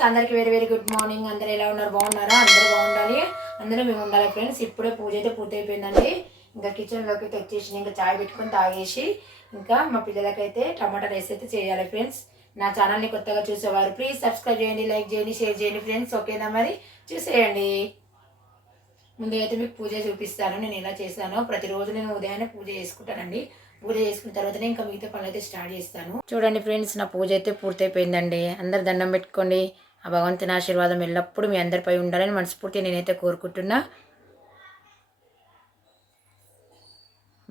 Friends, అందరికి very very good morning. అందరూ ఎలా ఉన్నారు? బాగున్నారా? అందరూ బాగుండాలి, అందరూ మేము ఉండాలి ఫ్రెండ్స్. ఇప్పుడే పూజ అయితే పూర్తయిపోయిందండి. ఇంకా కిచెన్లోకి అయితే వచ్చేసి ఇంకా చాయ్ పెట్టుకొని తాగేసి ఇంకా మా పిల్లలకైతే టమాటా రైస్ అయితే చేయాలి ఫ్రెండ్స్. నా ఛానల్ని కొత్తగా చూసేవారు ప్లీజ్ సబ్స్క్రైబ్ చేయండి, లైక్ చేయండి, షేర్ చేయండి ఫ్రెండ్స్. ఓకేనా? మరి చూసేయండి. ముందుగా అయితే మీకు పూజ చూపిస్తాను, నేను ఎలా చేశానో. ప్రతిరోజు నేను ఉదయాన్నే పూజ చేసుకుంటానండి. పూజ చేసుకున్న తర్వాతనే ఇంకా మిగతా పనులు అయితే స్టార్ట్ చేస్తాను. చూడండి ఫ్రెండ్స్, నా పూజ అయితే పూర్తయిపోయిందండి. అందరు దండం పెట్టుకోండి. ఆ భగవంతుని ఆశీర్వాదం ఎల్లప్పుడూ మీ అందరిపై ఉండాలని మనస్ఫూర్తిగా నేనైతే కోరుకుంటున్నా.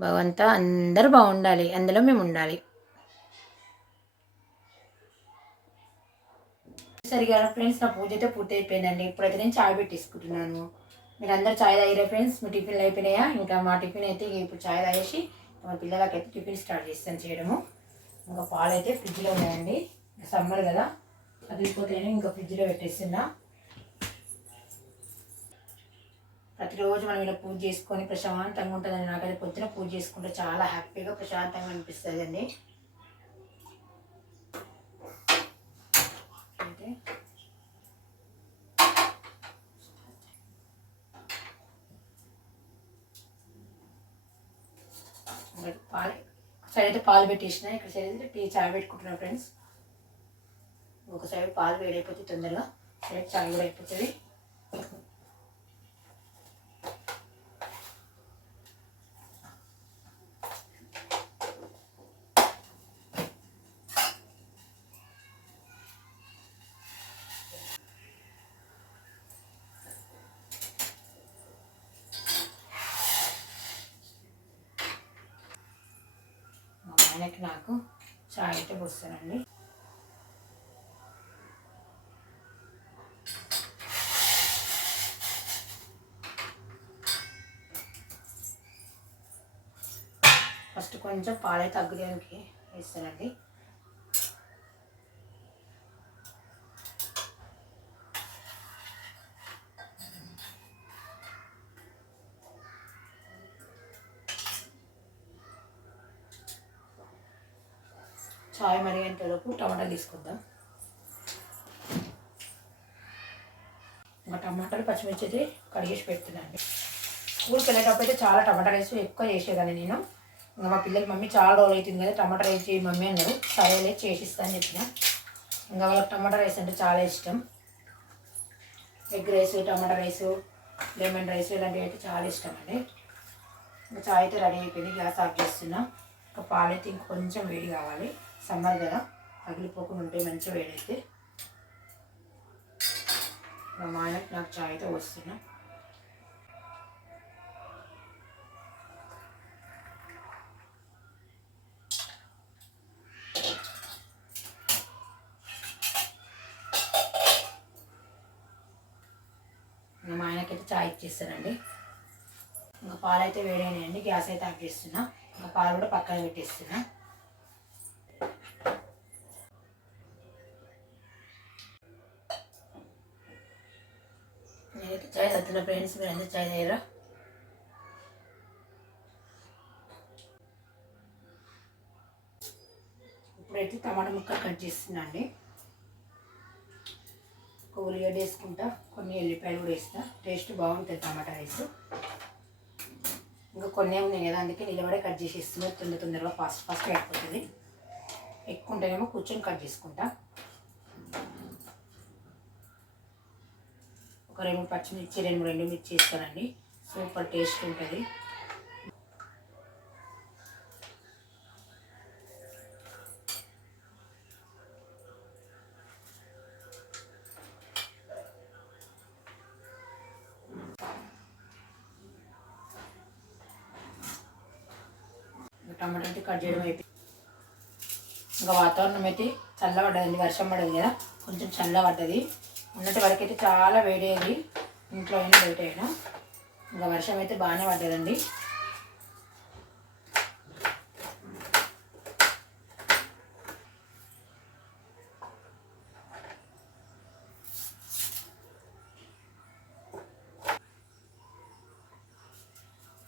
భగవంతా అందరూ బాగుండాలి, అందులో మేము ఉండాలి. సరిగా ఫ్రెండ్స్, నా పూజ అయితే పూర్తి అయిపోయిందండి. ఇప్పుడైతే నేను చాయ్ పెట్టేసుకుంటున్నాను. మీరు అందరు చాయ్ తాగిరా ఫ్రెండ్స్? మీ టిఫిన్లు అయిపోయినాయా? ఇంకా మా టిఫిన్ అయితే ఇప్పుడు చాయ్ తాగేసి మా పిల్లలకైతే టిఫిన్ స్టార్ట్ చేస్తాను చేయడము. ఇంకా పాలు అయితే ఫ్రిడ్జ్లో ఉన్నాయండి. సమ్మర్ కదా, అది అయిపోతేనే ఇంకా ఫ్రిడ్జ్లో పెట్టేస్తున్నా. ప్రతిరోజు మనం ఇలా పూజ చేసుకొని ప్రశాంతంగా ఉంటుందండి. నాకైతే పొద్దున పూజ చేసుకుంటే చాలా హ్యాపీగా ప్రశాంతంగా అనిపిస్తుంది అండి. పాలు సైడ్ అయితే పాలు పెట్టేసిన, ఇక్కడ సైడ్ అయితే టీ చాయ్ పెట్టుకుంటున్నాను ఫ్రెండ్స్. ఒక సైడ్ పాలు వేడైపోతే తొందరగా సైడ్ చాయ్ కూడా అయిపోతుంది. ఆయనకి నాకు చాయ్ అయితే పోస్తానండి. ఫస్ట్ కొంచెం పాలైతే తగ్గడానికి వేస్తానండి. చాయ్ మరిగేంతలోపు టమాటా తీసుకుందాం. ఇంకా టమాటాలు పచ్చిమిర్చి అయితే కడిగేసి పెడుతున్నాను. స్కూల్కి వెళ్ళేటప్పుడు అయితే చాలా టమాటా రైస్ ఎక్కువ చేసేదాన్ని నేను. ఇంకా మా పిల్లలకి మమ్మీ చాలా రోజులు అవుతుంది కదా టమాటా రైస్ చేయి మమ్మీ అన్నారు. సరేలే చేసిస్తా అని చెప్పిన. ఇంకా వాళ్ళకి టమాటా రైస్ అంటే చాలా ఇష్టం. ఎగ్ రైస్, టమాటా రైసు, లెమన్ రైస్ ఇలాంటివి అయితే చాలా ఇష్టం అండి. ఇంకా చాయ్ అయితే రెడీ అయిపోయింది. గ్యాస్ ఆఫ్ చేస్తున్నా. ఇంకా పాలైతే ఇంకొంచెం వేడి కావాలి. సమ్మర్ కదా, పగిలిపోకుండా ఉంటే మంచిగా వేడైతే. మా ఆయనకు నాకు చాయ్ అయితే వస్తున్నా. మా ఆయనకైతే చాయ్ ఇచ్చేస్తానండి. ఇంకా పాలు అయితే వేడైనాయండి. గ్యాస్ అయితే ఆఫ్ చేస్తున్నా. ఇంకా పాలు కూడా పక్కన పెట్టేస్తున్నా. నేనైతే చాయ్ తాగుతున్నా ఫ్రెండ్స్, మీరు అందరూ చాయ్ తాగరా? ఇప్పుడైతే టమాటా ముక్కలు కట్ చేస్తున్నా అండి. ఒక ఉల్లిగడ్డ వేసుకుంటా, కొన్ని ఎల్లిపాయలు కూడా వేస్తా. టేస్ట్ బాగుంటుంది టమాటా రైస్. ఇంకా కొన్ని ఉన్నాయి కదా, అందుకే నిలబడే కట్ చేసి ఇస్తున్నా. తొందరగా ఫాస్ట్గా అయిపోతుంది. ఎక్కువ ఉంటేనేమో కూర్చొని కట్ చేసుకుంటా. ఒక 2 పచ్చిమిర్చి, 2 ఎండుమిర్చి వేస్తానండి. సూపర్ టేస్ట్ ఉంటుంది. టమాటా అయితే కట్ చేయడం అయిపోయింది. ఇంకా వాతావరణం అయితే చల్లబడ్డదండి. వర్షం పడదు కదా, కొంచెం చల్లబడ్డది. ఉన్నటి వరకు అయితే చాలా వేడేది, ఇంట్లో అయినా బయట అయినా. ఇంకా వర్షం అయితే బాగానే పడ్డదండి.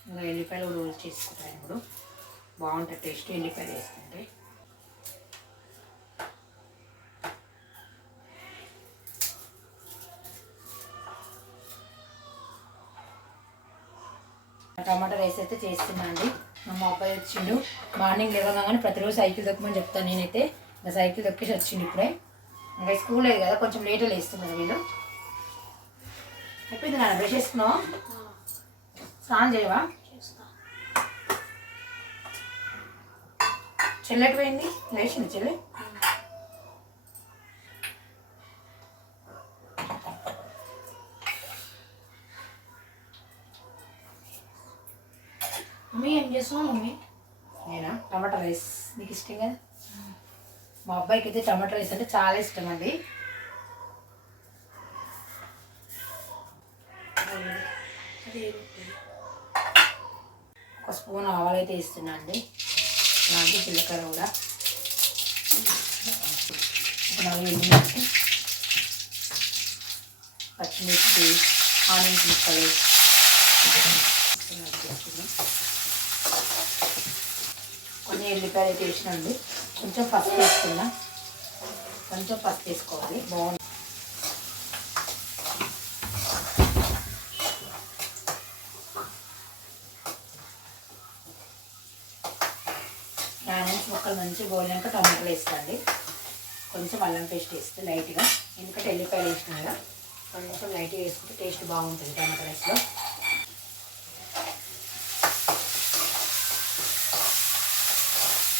ఇంకా ఎల్లిపాయలు కూడా రోల్ చేసుకుంటాను. ఇప్పుడు బాగుంటుంది టేస్ట్ ఎల్లిపాయలు వేసుకుంటే. టమాటా రైస్ అయితే చేస్తున్నా అండి. మా అబ్బాయి వచ్చిండు. మార్నింగ్ లేవగానే ప్రతిరోజు సైకిల్ దొక్కమని చెప్తాను నేనైతే. ఇంకా సైకిల్ దొక్కేసి వచ్చిండు ఇప్పుడే. ఇంకా స్కూల్ లేదు కదా, కొంచెం లేట్ లేస్తున్నారు వీళ్ళు. అయిపోయింది నాన్న, బ్రష్ చేసుకున్నావా? స్నానం చేయవా? చెల్లెకి పోయింది, లేచింది చెల్లి. మమ్మీ ఏం చేస్తున్నావు మమ్మీ? నేనా? టమాటా రైస్. నీకు ఇష్టం కదా? మా అబ్బాయికి అయితే టమాటా రైస్ అంటే చాలా ఇష్టం అండి. ఒక స్పూన్ ఆవాలైతే వేస్తున్నా అండి. అలాగే జీలకర్ర కూడా. ఒక 4 ఎల్లిమిర్చి, పచ్చిమిర్చి, ఆనియన్స్ ముక్కలు కొన్ని ఎల్లిపాయలు అయితే వేసినండి. కొంచెం పసుపు వేసుకున్నా. కొంచెం పసుపు వేసుకోవాలి, బాగుంది. ఆనియన్స్ ముక్కలు మంచిగా గోలినాక టమాటాలు వేస్తాండి. కొంచెం అల్లం పేస్ట్ వేస్తే లైట్గా, ఎందుకంటే ఎల్లిపాయలు వేసినా కదా, కొంచెం లైట్గా వేసుకుంటే టేస్ట్ బాగుంటుంది టమాటా రైస్లో.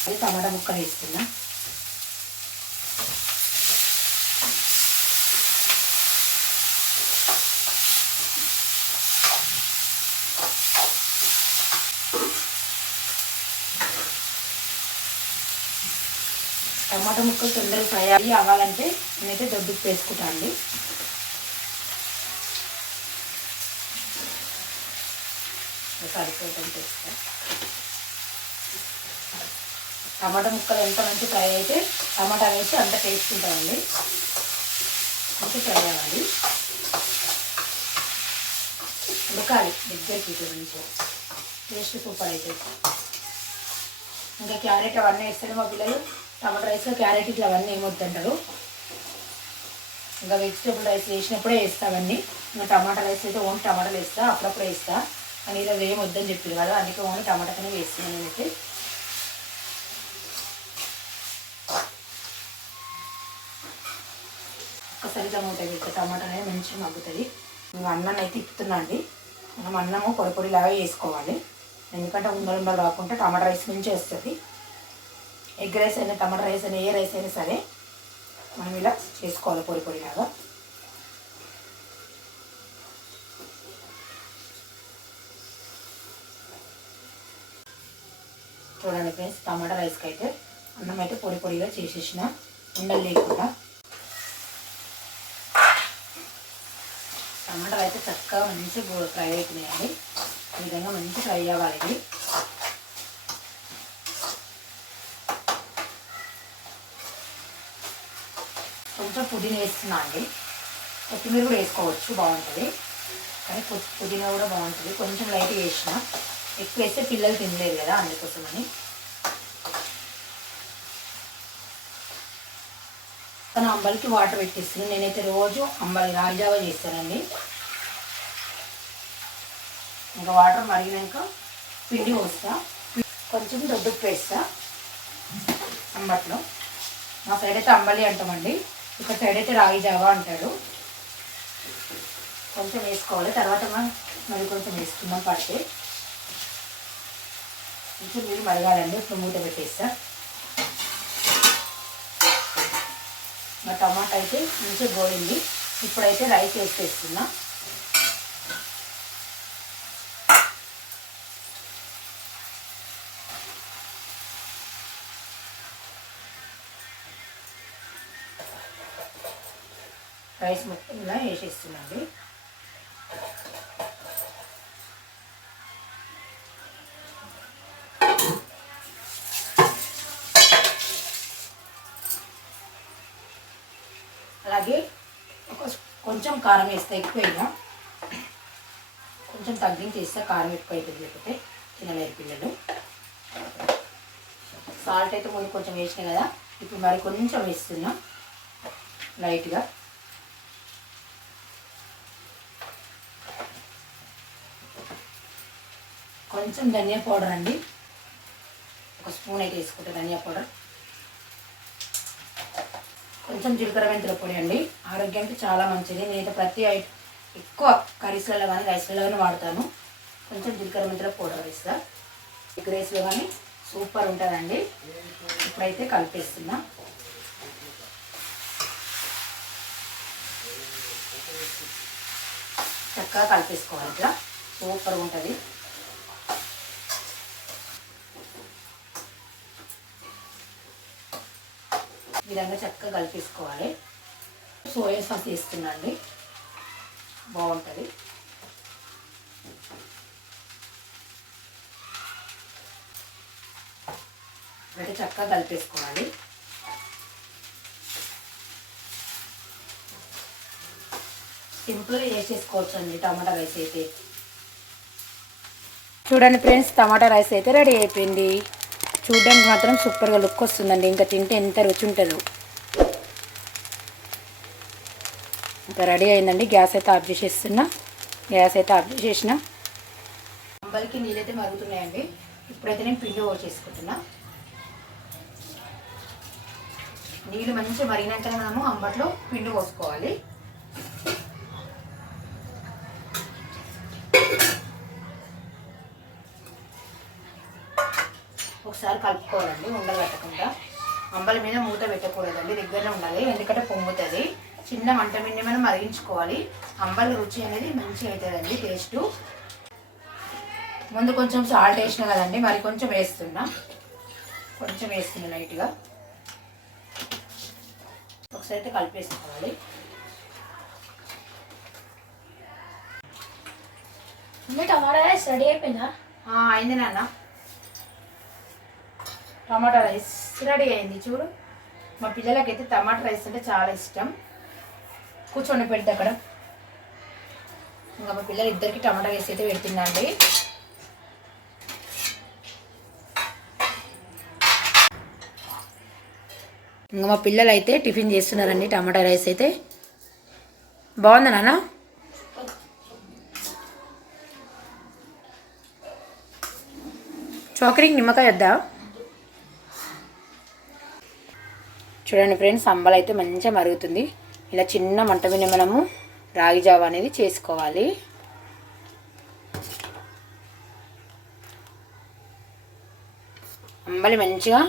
అది టమాటా ముక్కలు వేస్తున్నా. టమాటా ముక్కలు తొందరగా ఫ్రై అవ్వాలంటే నేనైతే దొడ్డుకు వేసుకుంటాను అండి. సరిపోతుంది వేస్తా. టమాటా ముక్కలు ఎంత మంచి ఫ్రై అయితే టమాటా వేసి అంత టేస్ట్ ఉంటామండి. మంచి ఫ్రై అవ్వాలి, ఉడకాలి దగ్గరికి మంచిగా, టేస్ట్ సూపర్ అవుతుంది. ఇంకా క్యారెట్ అవన్నీ వేస్తారు మా పిల్లలు. టమాటా రైస్లో క్యారెట్ ఇట్లా అవన్నీ ఏమొద్దంటారు. ఇంకా వెజిటేబుల్ రైస్ వేసినప్పుడే వేస్తామన్నీ. ఇంకా టమాటా రైస్ అయితే ఓన్లీ టమాటాలు వేస్తా, అప్పుడప్పుడు వేస్తా. కానీ ఇలా ఏం వద్దని చెప్పారు కదా, అందుకే ఓన్లీ టమాటాతోనే వేస్తున్నాను నేనైతే. ఒక్కసారి టమాటా వేస్తే టమాటా అనేది మంచిగా మగ్గుతుంది. మేము అన్నం అయితే ఇప్పుతున్నా అండి. మనం అన్నము పొడి పొడిలాగా వేసుకోవాలి, ఎందుకంటే ఉండలు రాకుండా టమాటా రైస్ నుంచి వస్తుంది. ఎగ్ రైస్ అయినా టమాటా రైస్ అయినా ఏ రైస్ అయినా సరే మనం ఇలా చేసుకోవాలి పొడి పొడిలాగా. చూడండి ఫ్రెండ్స్, టమాటా రైస్కి అయితే అన్నం అయితే పొడి పొడిగా చేసేసిన, ఉండలు లేకుండా. టమాటాలు అయితే చక్కగా మంచిగా ఫ్రై అవుతున్నాయండి. ఈ విధంగా మంచి ఫ్రై అవ్వాలి ఇది. కొంచెం పుదీనా వేస్తున్నా అండి. కొత్తిమీర కూడా వేసుకోవచ్చు, బాగుంటుంది. కానీ పుదీనా కూడా బాగుంటుంది. కొంచెం లైట్గా వేసిన, ఎక్కువ వేస్తే పిల్లలు తినలేదు కదా, అందుకోసమని. తను అంబలికి వాటర్ పెట్టిస్తున్నాను. నేనైతే రోజు అంబలి రాగిజావ చేస్తానండి. ఇంకా వాటర్ మరిగినాక పిండి పోస్తా, కొంచెం దొడ్డుకు వేస్తా అంబట్లో. మా సైడ్ అయితే అంబలి అంటామండి, ఇక్కడ సైడ్ అయితే రాగిజావ అంటారు. కొంచెం వేసుకోవాలి, తర్వాత మరి కొంచెం వేసుకుందాం పడితే. కొంచెం నీళ్ళు మరగాలండి. ఇప్పుడు మూత పెట్టేస్తా. మా టమాటా అయితే మంచిగా గోయింది. ఇప్పుడైతే రైస్ వేసేస్తున్నా. రైస్ మొత్తం ఇలా వేసేస్తున్నాండి. అలాగే కొంచెం కారం వేస్తా, ఎక్కువ వేయగా. కొంచెం తగ్గించి వేస్తా, కారం ఎక్కువ అవుతుంది లేకపోతే తినలేరు పిల్లలు. సాల్ట్ అయితే ముందు కొంచెం వేసినా కదా, ఇప్పుడు మరి కొంచెం వేస్తున్నా లైట్గా. కొంచెం ధనియా పౌడర్ అండి, ఒక స్పూన్ అయితే వేసుకుంటా ధనియా పౌడర్. కొంచెం జీలకర్ర మెంతుల పొడి అండి, ఆరోగ్యానికి చాలా మంచిది. నేనైతే ప్రతి ఎక్కువ కర్రీస్లలో కానీ రైస్లలో కానీ వాడతాను. కొంచెం జీలకర్ర మెంతుల పౌడర్ వేస్తా. ఎగ్ రైస్లో కానీ సూపర్ ఉంటుందండి. ఇప్పుడైతే కలిపేస్తున్నా. చక్కగా కలిపేసుకోవాలి, ఇట్లా సూపర్ ఉంటుంది. ఈ విధంగా చక్కగా కలిపేసుకోవాలి. సోయా సాస్ వేస్తున్నా అండి, బాగుంటుంది. అంటే చక్కగా కలిపేసుకోవాలి. సింపుల్గా చేసేసుకోవచ్చు అండి టమాటా రైస్ అయితే. చూడండి ఫ్రెండ్స్, టమాటా రైస్ అయితే రెడీ అయిపోయింది. చూడడానికి మాత్రం సూపర్గా లుక్ వస్తుందండి. ఇంకా తింటే ఎంత రుచి ఉంటుందో. ఇంకా రెడీ అయిందండి. గ్యాస్ అయితే ఆఫ్ చేసేస్తున్నా. అంబలికి నీళ్ళైతే మరుగుతున్నాయండి. ఇప్పుడైతే నేను పిండి చేసుకుంటున్నా. నీళ్ళు మంచిగా మరిగినాకనే మనము అంబట్లో పిండి పోసుకోవాలి. ఒకసారి కలుపుకోవాలండి, ఉండలు పెట్టకుండా. అంబలి మీద మూత పెట్టకూడదండి, దగ్గరనే ఉండాలి, ఎందుకంటే పొంగుతుంది. చిన్న మంట మీద మనం మరిగించుకోవాలి. అంబలి రుచి అనేది మంచిగా అవుతుందండి, టేస్ట్. ముందు కొంచెం సాల్ట్ వేసినా కదండి, మరి కొంచెం వేస్తున్నా లైట్గా. ఒకసారి అయితే కలిపేసుకోవాలి. టమాటా రైస్ రెడీ అయిపోయిందా? అయింది నాన్న, టమాటా రైస్ రెడీ అయింది. చూడు, మా పిల్లలకైతే టమాటా రైస్ అంటే చాలా ఇష్టం. కూర్చొని పెడితే అక్కడ. ఇంకా మా పిల్లలు ఇద్దరికి టమాటా రైస్ అయితే పెడుతున్నా అండి. ఇంకా మా పిల్లలు అయితే టిఫిన్ చేస్తున్నారండి. టమాటా రైస్ అయితే బాగుందా నాన్న? చోకరికి నిమ్మకాయ వద్దా? చూడండి ఫ్రెండ్స్, అంబలి అయితే మంచిగా మరుగుతుంది. ఇలా చిన్న మంట మీద మనము రాగి జావ అనేది చేసుకోవాలి. అంబలి మంచిగా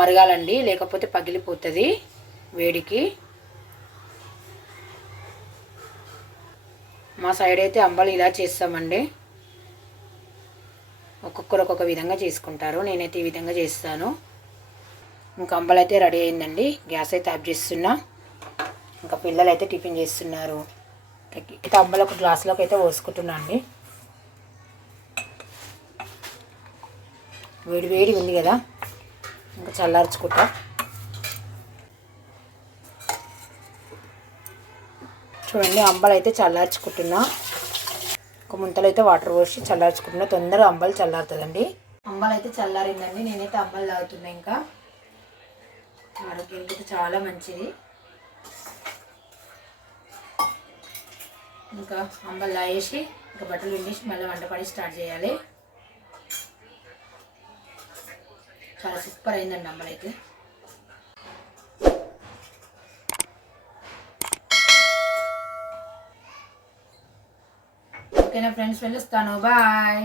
మరగాలండి, లేకపోతే పగిలిపోతుంది వేడికి. మా సైడ్ అయితే అంబలి ఇలా చేస్తామండి. ఒక్కొక్కరు ఒక్కొక్క విధంగా చేసుకుంటారు. నేనైతే ఈ విధంగా చేస్తాను. ఇంకా అంబలి అయితే రెడీ అయిందండి. గ్యాస్ అయితే ఆఫ్ చేస్తున్నా. ఇంకా పిల్లలు అయితే టిఫిన్ చేస్తున్నారు. అయితే అంబలి ఒక గ్లాసులోకి అయితే పోసుకుంటున్నా అండి. వేడి వేడి ఉంది కదా, ఇంకా చల్లార్చుకుంటా. చూడండి, అంబలి అయితే చల్లార్చుకుంటున్నా. ఒక ముంతలో అయితే వాటర్ పోసి చల్లార్చుకుంటున్నా. తొందరగా అంబలి చల్లారుతుందండి. అంబలి అయితే చల్లారిందండి. నేనైతే అంబలి తాగుతున్నా. ఇంకా ఆరోగ్యానికి చాలా మంచిది. ఇంకా అంబలి తాగేసి ఇంకా బట్టలు విండేసి మళ్ళీ వంట పని స్టార్ట్ చేయాలి. చాలా సూపర్ అయిందండి అంబలి అయితే. ఓకేనా ఫ్రెండ్స్, వెళ్ళొస్తాను. బాయ్.